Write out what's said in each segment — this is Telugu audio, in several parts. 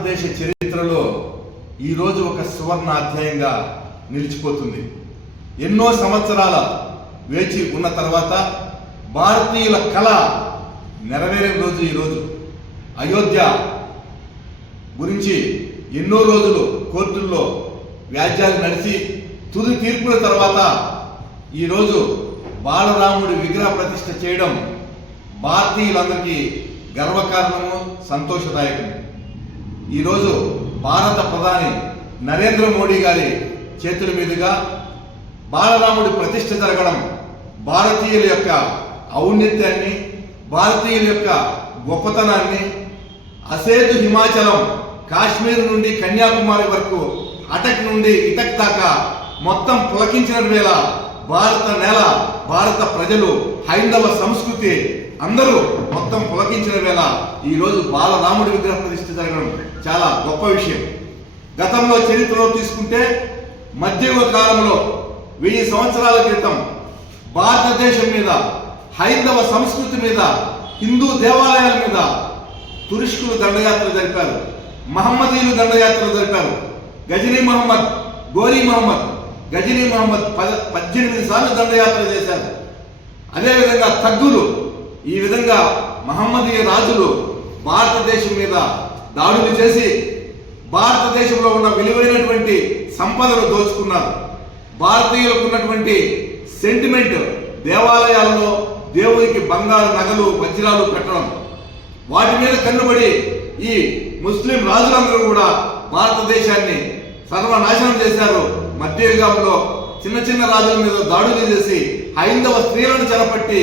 భారతదేశ చరిత్రలో ఈరోజు ఒక సువర్ణ అధ్యాయంగా నిలిచిపోతుంది. ఎన్నో సంవత్సరాల వేచి ఉన్న తర్వాత భారతీయుల కళ నెరవేరే రోజు ఈరోజు. అయోధ్య గురించి ఎన్నో రోజులు కోర్టుల్లో వ్యాజ్యాలు నడిచి తుది తీర్పుల తర్వాత ఈరోజు బాలరాముడి విగ్రహ ప్రతిష్ఠ చేయడం భారతీయులందరికీ గర్వకారణము సంతోషదాయకము. ఈరోజు భారత ప్రధాని నరేంద్ర మోడీ గారి చేతుల మీదుగా బాలరాముడి ప్రతిష్ఠ జరగడం భారతీయుల యొక్క ఔన్నత్యాన్ని భారతీయుల యొక్క గొప్పతనాన్ని అసేతు హిమాచలం కాశ్మీర్ నుండి కన్యాకుమారి వరకు అటక్ నుండి ఇటక్ దాకా మొత్తం పులకించిన వేళ భారత నేల భారత ప్రజలు హైందవ సంస్కృతి అందరూ మొత్తం పులకించిన వేళ ఈరోజు బాలరాముడి విగ్రహ ప్రతిష్ఠ జరగడం చాలా గొప్ప విషయం. గతంలో చరిత్రలో తీసుకుంటే మధ్యయుగ కాలంలో వెయ్యి సంవత్సరాల క్రితం భారతదేశం మీద హైందవ సంస్కృతి మీద హిందూ దేవాలయాల మీద తురుష్కులు దండయాత్ర జరిపారు. మహమ్మదీయులు దండయాత్ర జరిపారు. గజనీ మహమ్మద్ గోరీ మహమ్మద్ గజనీ మహమ్మద్ పద పద్దెనిమిది సార్లు దండయాత్ర చేశారు. అదేవిధంగా తగ్గులు ఈ విధంగా మహమ్మదీయ రాజులు భారతదేశం మీద దాడులు చేసి భారతదేశంలో ఉన్న విలువైనటువంటి సంపదను దోచుకున్నారు. భారతీయులకు ఉన్నటువంటి సెంటిమెంట్ దేవాలయాల్లో దేవునికి బంగారు నగలు వజ్రాలు పెట్టడం వాటి మీద కన్నుబడి ఈ ముస్లిం రాజులందరూ కూడా భారతదేశాన్ని సర్వనాశనం చేశారు. మధ్యయుగంలో చిన్న చిన్న రాజుల మీద దాడులు చేసి హైందవ స్త్రీలను చెరపట్టి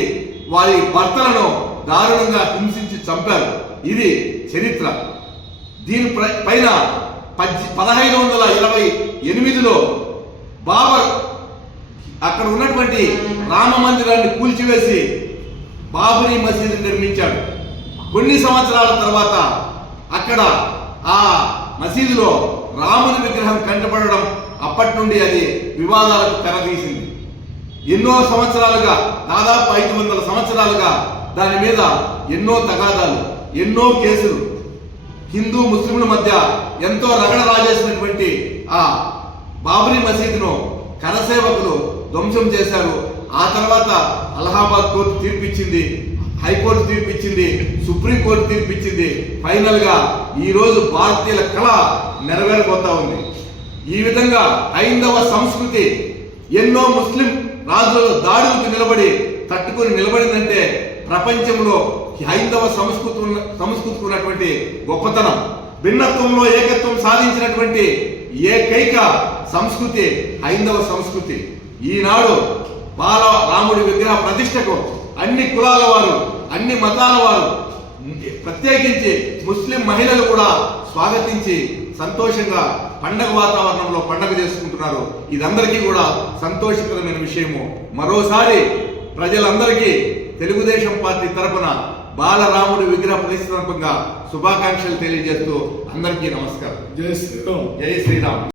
వారి భర్తలను దారుణంగా హింసించి చంపారు. ఇది చరిత్ర. దీని పైన పద్ పదహైదు వందల ఇరవై ఎనిమిదిలో బాబర్ అక్కడ ఉన్నటువంటి రామ మందిరాన్ని కూల్చివేసి బాబరీ మసీదు నిర్మించాడు. కొన్ని సంవత్సరాల తర్వాత అక్కడ ఆ మసీదులో రాముని విగ్రహం కంటపడడం అప్పటి నుండి అది వివాదాలకు తెరదీసింది ఎన్నో సంవత్సరాలుగా దాదాపు ఐదు వందల సంవత్సరాలుగా దాని మీద ఎన్నో తగాదాలు ఎన్నో కేసులు. హిందూ ముస్లింల మధ్య ఎంతో రగడ రాజేసినటువంటి ఆ బాబరీ మసీదును కరసేవకులు ధ్వంసం చేశారు. ఆ తర్వాత అలహాబాద్ కోర్టు తీర్పిచ్చింది హైకోర్టు తీర్పిచ్చింది సుప్రీంకోర్టు తీర్పిచ్చింది. ఫైనల్గా ఈరోజు భారతీయుల కళ నెరవేరబోతా ఉంది. ఈ విధంగా హైందవ సంస్కృతి ఎన్నో ముస్లిం రాజుల దాడులకు నిలబడి తట్టుకొని నిలబడిందంటే ప్రపంచంలో హైందవ సంస్కృతి ఉన్న సంస్కృతికి ఉన్నటువంటి గొప్పతనం. భిన్నత్వంలో ఏకత్వం సాధించినటువంటి ఏకైక సంస్కృతి హైందవ సంస్కృతి. ఈనాడు బాల రాముడి విగ్రహ ప్రతిష్టకు అన్ని కులాల వారు అన్ని మతాల వారు ప్రత్యేకించి ముస్లిం మహిళలు కూడా స్వాగతించి సంతోషంగా పండగ వాతావరణంలో పండగ చేసుకుంటున్నారు. ఇదందరికీ కూడా సంతోషకరమైన విషయము. మరోసారి ప్రజలందరికీ తెలుగుదేశం పార్టీ తరపున బాలరాముడి విగ్రహ ప్రతిష్టాత్మకంగా శుభాకాంక్షలు తెలియజేస్తూ అందరికీ నమస్కారం. జై శ్రీరామ్. జై శ్రీరామ్.